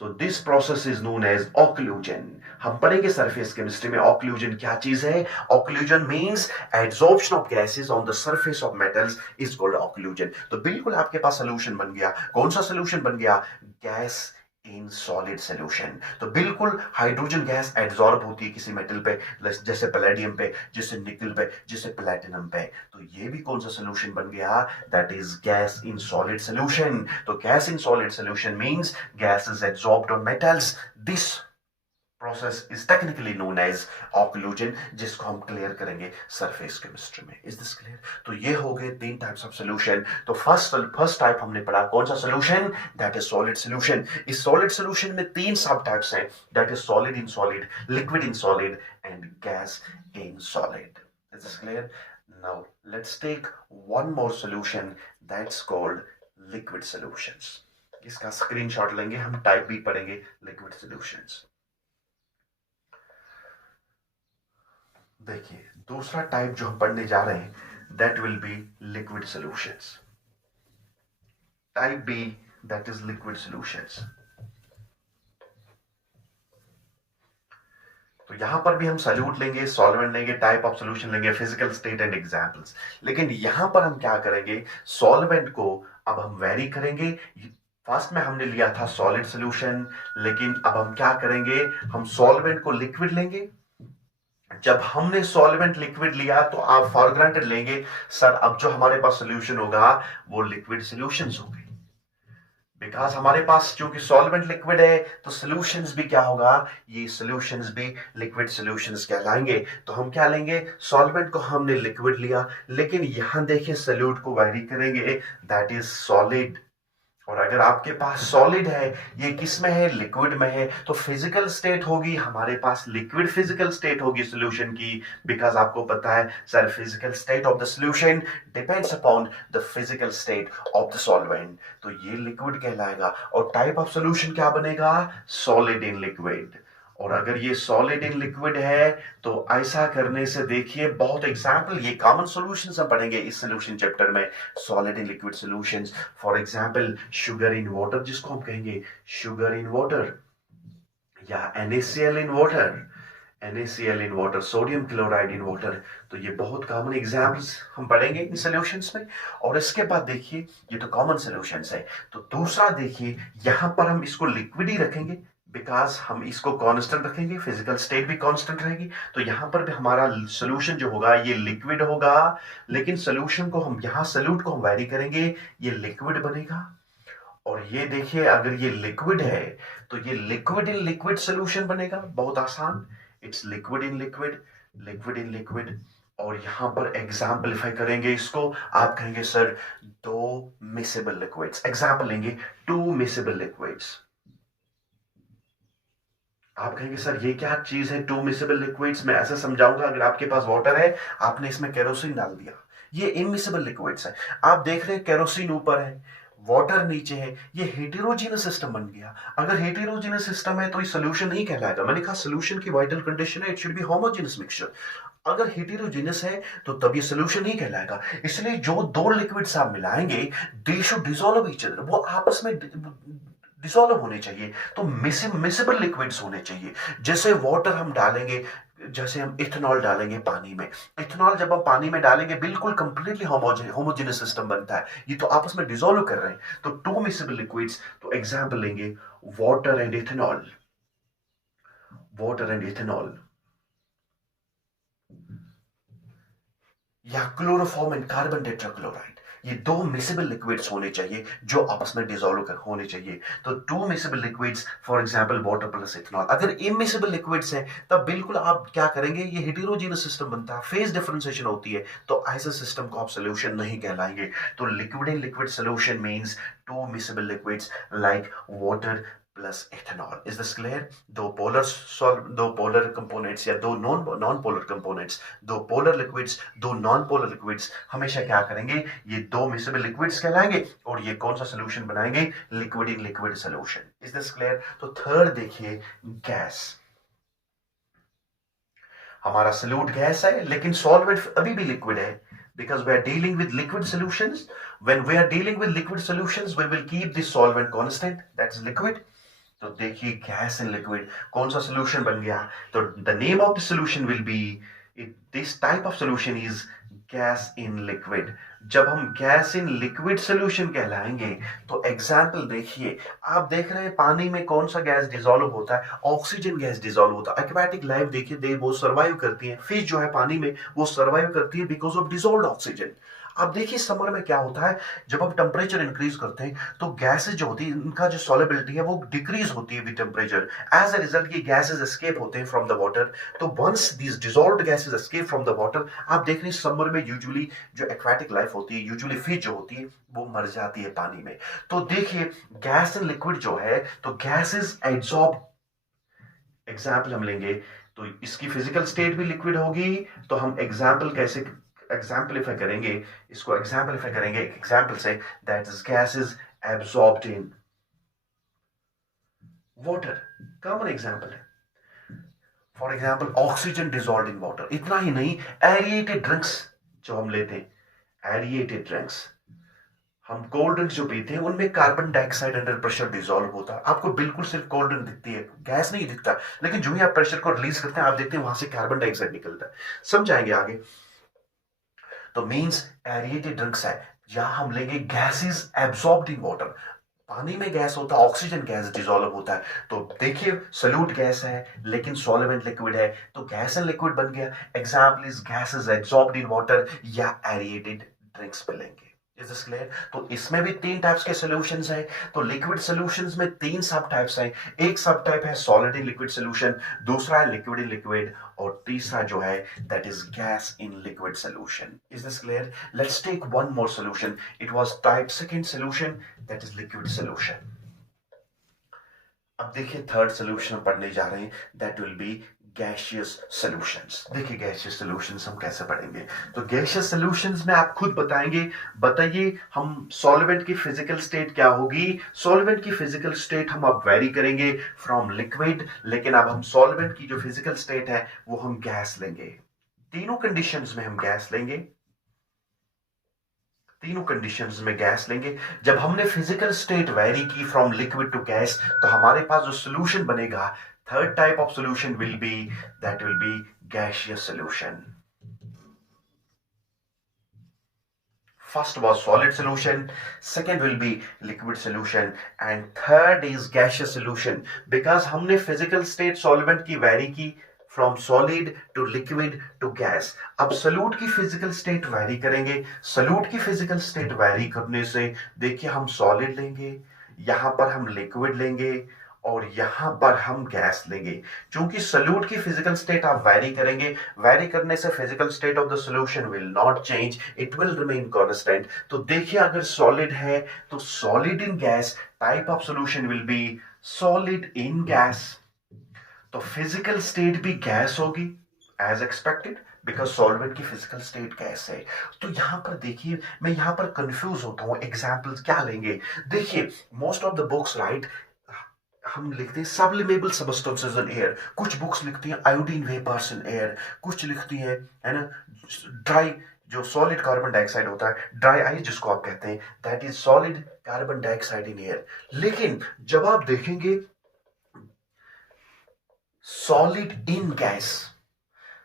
So this process is known as occlusion. हम पढ़ेंगे सरफेस केमिस्ट्री में ऑक्लूजन क्या चीज है। Occlusion means adsorption of gases on the surface of metals is called occlusion. तो बिल्कुल आपके पास सोल्यूशन बन गया। कौन सा सोल्यूशन बन गया? Gas in solid solution. तो बिल्कुल हाइड्रोजन गैस एड्सॉर्ब होती है किसी मेटल पे, जैसे पैलेडियम पे, जैसे निकल पे, जैसे प्लैटिनम पे। तो ये भी कौन सा सोल्यूशन बन गया? That is gas in solid solution. तो gas in solid solution means gas is adsorbed on metals. This process is technically known as occlusion, जिसको हम क्लियर करेंगे सरफेस केमिस्ट्री में। Is this clear? तो ये हो गए तीन टाइप्स ऑफ सॉल्यूशन। तो फर्स्ट टाइप हमने पढ़ा कौन सा solution? That is solid solution. इस सॉलिड सॉल्यूशन में तीन सब टाइप्स हैं, that is solid in solid, liquid in solid and gas in solid. Is this clear? Now let's take one more solution that's called liquid solutions. इसका स्क्रीनशॉट लेंगे, हम टाइप भी पढ़ेंगे लिक्विड सॉल्यूशंस। देखिए दूसरा टाइप जो हम पढ़ने जा रहे हैं, that will be liquid solutions. Type B, that is liquid solutions. तो यहां पर भी हम सॉल्यूट लेंगे, सॉल्वेंट लेंगे, टाइप ऑफ सॉल्यूशन लेंगे, फिजिकल स्टेट एंड एग्जांपल्स। लेकिन यहां पर हम क्या करेंगे, सॉल्वेंट को अब हम वेरी करेंगे। फर्स्ट में हमने लिया था सॉलिड सॉल्यूशन, लेकिन अब हम क्या करेंगे, हम सॉल्वेंट को लिक्विड लेंगे। जब हमने सॉल्वेंट लिक्विड लिया तो आप फॉर ग्रांटेड लेंगे, सर अब जो हमारे पास सॉल्यूशन होगा वो लिक्विड सॉल्यूशंस होंगे। बिकॉज हमारे पास चूंकि सॉल्वेंट लिक्विड है तो सॉल्यूशंस भी क्या होगा, ये सॉल्यूशंस भी लिक्विड सॉल्यूशंस कहलाएंगे। तो हम क्या लेंगे, सॉल्वेंट को हमने लिक्विड लिया, लेकिन यहां देखिए सॉल्यूट को वेरी करेंगे, दैट इज सॉलिड। और अगर आपके पास सॉलिड है, ये किस में है, लिक्विड में है, तो फिजिकल स्टेट होगी हमारे पास लिक्विड फिजिकल स्टेट होगी सॉल्यूशन की। बिकॉज आपको पता है sir, physical state of the solution depends upon the physical state of the solvent. तो ये लिक्विड कहलाएगा। और टाइप ऑफ सॉल्यूशन क्या बनेगा, सॉलिड इन लिक्विड। और अगर ये सॉलिड इन लिक्विड है तो ऐसा करने से देखिए बहुत एग्जांपल, ये कॉमन सॉल्यूशंस हम पढ़ेंगे इस सॉल्यूशन चैप्टर में, solid in liquid solutions. For example sugar in water, जिसको हम कहेंगे शुगर इन वाटर, या NaCl in water, NaCl in water, sodium chloride in water. तो ये बहुत कॉमन एग्जांपल्स हम पढ़ेंगे इन सॉल्यूशंस में। और इसके बाद देखिए ये तो कॉमन सॉल्यूशंस है। तो दूसरा देखिए, यहां पर हम इसको लिक्विड ही रखेंगे बिकॉज हम इसको कांस्टेंट रखेंगे, फिजिकल स्टेट भी कांस्टेंट रहेगी, तो यहां पर भी हमारा सोल्यूशन जो होगा ये लिक्विड होगा, लेकिन सोल्यूशन को हम यहां सोल्यूट को हम वेरी करेंगे, ये लिक्विड बनेगा। और ये देखिए अगर ये लिक्विड है तो ये लिक्विड इन लिक्विड सोल्यूशन बनेगा, बहुत आसान। It's liquid in liquid, liquid in liquid. और यहां पर एग्जाम्पलीफाई करेंगे इसको, आप कहेंगे सर दो मिसेबल लिक्विड्स, एग्जाम्पल लेंगे टू मिसेबल लिक्विड्स। आप कहेंगे सर ये क्या चीज है टू मिसेबल लिक्विड्स, मैं ऐसे समझाऊंगा। अगर आपके पास वाटर है, आपने इसमें केरोसिन डाल दिया, ये इमिसेबल लिक्विड्स है। आप देख रहे हैं केरोसिन ऊपर है, वाटर नीचे है, ये हेटेरोजीनस सिस्टम बन गया। अगर हेटेरोजीनस सिस्टम है तो ये सोल्यूशन नहीं कहलाएगा। मैंने कहा सोल्यूशन की वाइटल कंडीशन है it should be homogeneous mixture. अगर हेटेरोजीनस है तो तब ये सोल्यूशन नहीं कहलाएगा। इसलिए जो दो लिक्विड्स आप मिलाएंगे they should dissolve each other, वो आपस में डिसॉल्व होने चाहिए। तो मिसेबल लिक्विड्स होने चाहिए। जैसे वाटर हम डालेंगे, जैसे हम इथेनॉल डालेंगे पानी में, इथेनॉल जब हम पानी में डालेंगे बिल्कुल कंप्लीटली होमोजेनस सिस्टम बनता है, ये तो आपस में डिसॉल्व कर रहे हैं। तो टू मिसेबल लिक्विड्स, तो एग्जांपल लेंगे water and ethanol, water and ethanol, या क्लोरोफॉर्म एंड कार्बन टेट्राक्लोराइड। ये दो मिसेबल लिक्विड्स होने चाहिए जो आपस में डिसॉल्व होने चाहिए। तो two miscible liquids, for example water plus ethanol. अगर इमिसेबल लिक्विड्स हैं तब बिल्कुल आप क्या करेंगे, ये हेटेरोजेनस सिस्टम बनता है, फेज डिफरेंशिएशन होती है, तो ऐसे सिस्टम को आप सोल्यूशन नहीं कहलाएंगे। तो liquid in liquid solution means two miscible liquids like water plus ethanol. Is this clear? दो पोलर कंपोनेंट्स या दो नॉन पोलर कंपोनेंट्स, दो पोलर लिक्विड्स, दो नॉन पोलर लिक्विड्स हमेशा क्या करेंगे, ये दो मिसेबल लिक्विड्स कहलाएंगे और ये कौन सा सोल्यूशन बनाएंगे, liquid in liquid solution. Is this clear? तो थर्ड देखिए गैस। हमारा सॉल्यूट गैस है लेकिन सॉल्वेंट अभी भी लिक्विड है, because we are dealing with liquid solutions. When we are dealing with liquid solutions we will keep the solvent constant, that's liquid. तो देखिए गैस इन लिक्विड कौन सा सोल्यूशन बन गया, तो the name of the solution will be, this type of solution is gas in liquid. जब हम गैस इन लिक्विड सोल्यूशन कहलाएंगे तो एग्जांपल देखिए, आप देख रहे हैं पानी में कौन सा गैस डिसॉल्व होता है, ऑक्सीजन गैस डिसॉल्व होता है। एक्वाटिक लाइफ देखिए दे वो सर्वाइव करती है, फिश जो है पानी में वो सर्वाइव करती है बिकॉज ऑफ डिसॉल्व्ड ऑक्सीजन। अब देखिए समर में क्या होता है, जब हम टेम्परेचर इंक्रीज करते हैं तो गैसेज जो होती है इनका जो सॉल्युबिलिटी है वो डिक्रीज होती है with temperature. As a result ये गैसेज एस्केप होते हैं from the water. So once these dissolved gases escape from the water, आप देख रहे हैं समर में यूजुअली जो एक्वाटिक लाइफ होती है, यूजुअली फिश जो होती है वो मर जाती है पानी में। तो देखिए गैस इन लिक्विड जो है तो गैसेज एब्सॉर्ब, एग्जाम्पल हम लेंगे तो इसकी फिजिकल स्टेट भी लिक्विड होगी। तो हम एग्जाम्पल कैसे एग्जाम्पलीफाई करेंगे, इसको एग्जाम्पलीफाई करेंगे एग्जाम्पल से, that is gas is absorbed in water. Common example है, for example oxygen dissolved in water. इतना ही नहीं, एरिएटेड ड्रिंक्स जो हम लेते हैं, एरिएटेड ड्रिंक्स, हम कोल्ड ड्रिंक्स जो पीते हैं उनमें carbon dioxide under pressure dissolve होता है। आपको बिल्कुल सिर्फ कोल्ड ड्रिंक दिखती है, गैस नहीं दिखता, लेकिन जो ही आप प्रेशर को रिलीज करते हैं आप देखते हैं वहां से कार्बन डाइऑक्साइड निकलता है। समझाएंगे आगे। तो मींस एरिएटेड ड्रिंक्स है, या हम लेंगे गैसेस एब्सॉर्ब्ड इन वाटर। पानी में गैस होता है, ऑक्सीजन गैस डिसॉल्व होता है। तो देखिए सॉल्यूट गैस है लेकिन सॉल्वेंट लिक्विड है, तो गैस एंड लिक्विड बन गया। Example is gases absorbed in water या एरिएटेड ड्रिंक्स पे लेंगे। Is this clear? तो इसमें भी तीन टाइप्स के सॉल्यूशंस हैं। तो लिक्विड सॉल्यूशंस में तीन सब टाइप्स हैं। एक सब टाइप है सॉलिड इन लिक्विड सॉल्यूशन, दूसरा है लिक्विड इन लिक्विड, और तीसरा जो है that is gas in liquid solution. Is this clear? Let's take one more solution. It was type second solution, that is liquid solution. अब देखिए थर्ड सॉल्यूशन पढ़ने जा रहे हैं, that will be gaseous solutions. देखिए गैशियस सॉल्यूशंस हम कैसे पढ़ेंगे, तो गैशियस सॉल्यूशंस में आप खुद बताएंगे। बताइए हम सॉल्वेंट की फिजिकल स्टेट क्या होगी, सॉल्वेंट की फिजिकल स्टेट हम अब वेरी करेंगे फ्रॉम लिक्विड, लेकिन अब हम सॉल्वेंट की जो फिजिकल स्टेट है वो हम गैस लेंगे। तीनों कंडीशंस में हम गैस लेंगे, तीनों कंडीशंस में गैस लेंगे। जब हमने फिजिकल स्टेट वेरी की फ्रॉम लिक्विड टू गैस, तो हमारे पास जो सॉल्यूशन बनेगा, third type of solution will be, that will B gaseous solution. First was solid solution, second will be liquid solution, and third is gaseous solution. Because हमने physical state solvent की vary की from solid to liquid to gas. अब solute की physical state vary करेंगे. solute की physical state vary करने से देखिए हम solid लेंगे, यहां पर हम liquid लेंगे और यहां पर हम गैस लेंगे. क्योंकि सॉल्यूट की फिजिकल स्टेट आप वैरी करेंगे, वैरी करने से physical state of the solution will not change, it will remain constant. तो देखिए अगर सॉलिड है तो solid in gas, type of solution will be solid in gas. तो फिजिकल स्टेट भी गैस होगी एज एक्सपेक्टेड, बिकॉज सॉल्वेंट की फिजिकल स्टेट गैस है. तो यहां पर देखिए मैं यहां पर कंफ्यूज होता हूं, एग्जांपल्स क्या लेंगे. देखिए most of the books right हम लिखते हैं सब्लिमेबल सबस्टेंसेस इन एयर, कुछ बुक्स लिखती हैं आयोडीन वेपर्स इन एयर, कुछ लिखती हैं है ना ड्राई जो सॉलिड कार्बन डाइऑक्साइड होता है, ड्राई आइस जिसको आप कहते हैं, that is solid carbon dioxide in air. लेकिन जब आप देखेंगे solid in gas,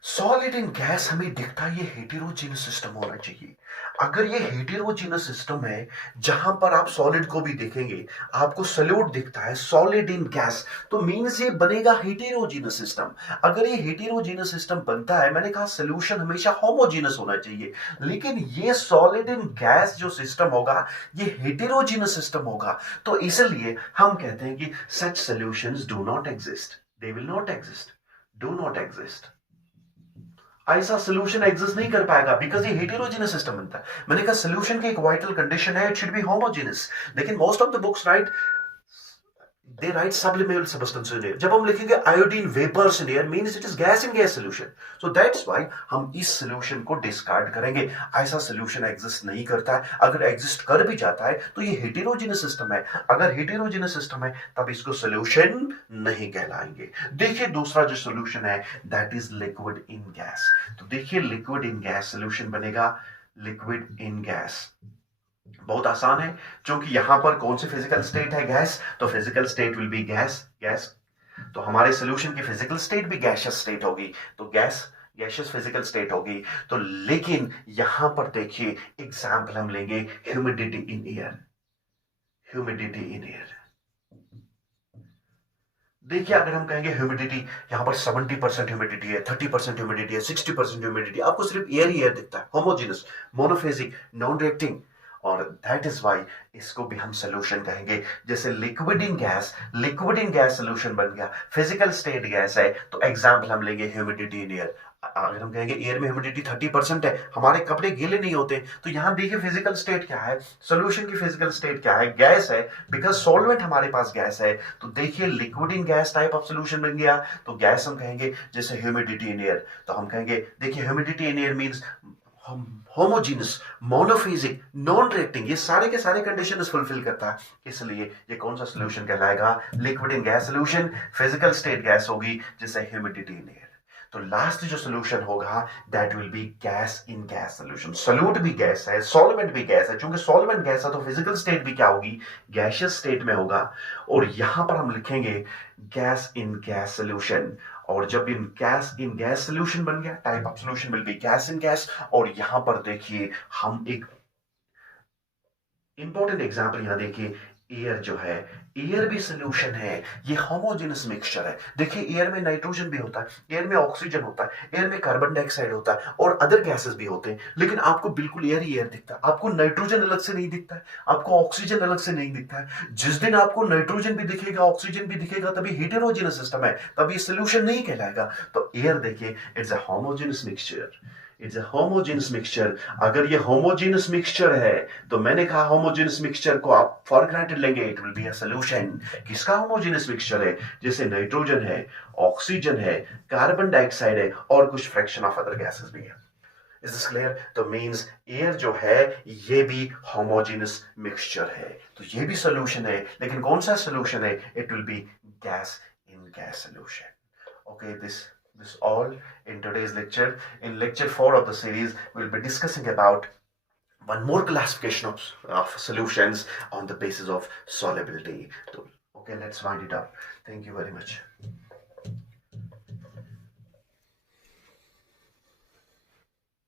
solid in gas हमें दिखता है ये हेटेरोजेनस सिस्टम होना चाहिए. अगर ये हेटेरोजेनस सिस्टम है जहां पर आप सॉलिड को भी देखेंगे आपको सॉल्यूट दिखता है सॉलिड इन गैस, तो मींस ये बनेगा हेटेरोजेनस सिस्टम. अगर ये हेटेरोजेनस सिस्टम बनता है, मैंने कहा सॉल्यूशन हमेशा होमोजेनस होना चाहिए, लेकिन ये सॉलिड इन गैस जो सिस्टम होगा ये हेटेरोजेनस सिस्टम होगा. तो इसलिए हम कहते हैं कि such solutions do not exist, they will not exist, do not exist. ऐसा सोल्यूशन एग्जिस्ट नहीं कर पाएगा बिकॉज ये हेटेरोजेनस सिस्टम बनता है. मैंने कहा सोल्यूशन की एक वाइटल कंडीशन है इट शुड बी होमोजेनस, लेकिन most of the books right they write subliminal substance in air. जब हम लिखेंगे iodine vapors in air means it is gas in gas solution. So that's why हम इस solution को discard करेंगे. ऐसा solution exist नहीं करता है. अगर exist कर भी जाता है तो ये heterogeneous system है. अगर heterogeneous system है तब इसको solution नहीं कहलाएंगे. देखिए दूसरा जो solution है that is liquid in gas. तो देखिए liquid in gas solution बनेगा liquid in gas. बहुत आसान है क्योंकि यहां पर कौन सी फिजिकल स्टेट है गैस, तो physical state will B gas gas. तो हमारे सॉल्यूशन की फिजिकल स्टेट भी गैसियस स्टेट होगी, तो गैस गैसियस फिजिकल स्टेट होगी. तो लेकिन यहां पर देखिए एग्जांपल हम लेंगे humidity in air. Humidity in air देखिए अगर हम कहेंगे ह्यूमिडिटी यहां पर 70% ह्यूमिडिटी है, 30% ह्यूमिडिटी है, 60% ह्यूमिडिटी, आपको सिर्फ एयर ही एयर दिखता है, होमोजेनस मोनोफेजिक नॉन रिएक्टिंग, और दैट इज वाई इसको भी हम सोल्यूशन कहेंगे. जैसे लिक्विड इन गैस सोल्यूशन बन गया, फिजिकल स्टेट गैस है, तो एग्जांपल हम लेंगे ह्यूमिडिटी इन एयर. अगर हम कहेंगे एयर में ह्यूमिडिटी 30% है, हमारे कपड़े गीले नहीं होते, तो यहां देखिए फिजिकल स्टेट क्या है, सोल्यूशन की फिजिकल स्टेट क्या है, गैस है, बिकॉज सॉल्वेंट हमारे पास गैस है. तो देखिए liquid in gas type of solution बन गया, तो गैस हम कहेंगे. जैसे ह्यूमिडिटी इन एयर, तो हम कहेंगे देखिए humidity in air means homogeneous monophasic non reacting, ये सारे के सारे कंडीशन फुलफिल करता है, इसलिए ये कौन सा सोल्यूशन कहलाएगा, liquid in gas solution. Physical state gas होगी जिससे ह्यूमिडिटी इन एयर. तो लास्ट जो सोल्यूशन होगा that will B gas in gas solution. Solute भी गैस है, सॉल्वेंट भी गैस है, क्योंकि सॉल्वेंट गैस है तो फिजिकल स्टेट भी क्या होगी, गैसियस स्टेट में होगा. और यहां पर हम लिखेंगे गैस इन गैस सोल्यूशन, और जब इन गैस सोल्यूशन बन गया type of solution will be gas in gas. और यहां पर देखिए हम एक इंपॉर्टेंट एग्जांपल यहां देखिए, एयर जो है एयर भी सोल्यूशन है, ये होमोजेनस मिक्सचर है. देखिए एयर में नाइट्रोजन भी होता है, एयर में ऑक्सीजन होता है, एयर में कार्बन डाइऑक्साइड होता है और अदर गैसेस भी होते हैं, लेकिन आपको बिल्कुल एयर ही एयर दिखता है, आपको नाइट्रोजन अलग से नहीं दिखता है, आपको ऑक्सीजन अलग से नहीं दिखता है. जिस दिन आपको नाइट्रोजन भी दिखेगा ऑक्सीजन भी दिखेगा तभी हेटेरोजेनस सिस्टम है, तभी सोल्यूशन नहीं कहलाएगा. तो एयर देखिए it's a homogeneous mixture, it's a homogeneous mixture. अगर ये होमोजेनस मिक्सचर है तो मैंने कहा होमोजेनस मिक्सचर को आप फॉर ग्रांटेड लेंगे, it will be a solution. किसका होमोजेनस मिक्सचर है, जैसे नाइट्रोजन है, ऑक्सीजन है, कार्बन डाइऑक्साइड है और कुछ फ्रैक्शन ऑफ अदर गैसेस भी है. Is this clear? तो मींस एयर जो है ये भी होमोजेनस मिक्सचर है, तो ये भी सॉल्यूशन है, लेकिन कौन सा सॉल्यूशन है, it will B gas in gas solution. Okay, this all in today's lecture. In lecture 4 of the series, we'll be discussing about one more classification of solutions on the basis of solubility. So, okay, let's wind it up. Thank you very much.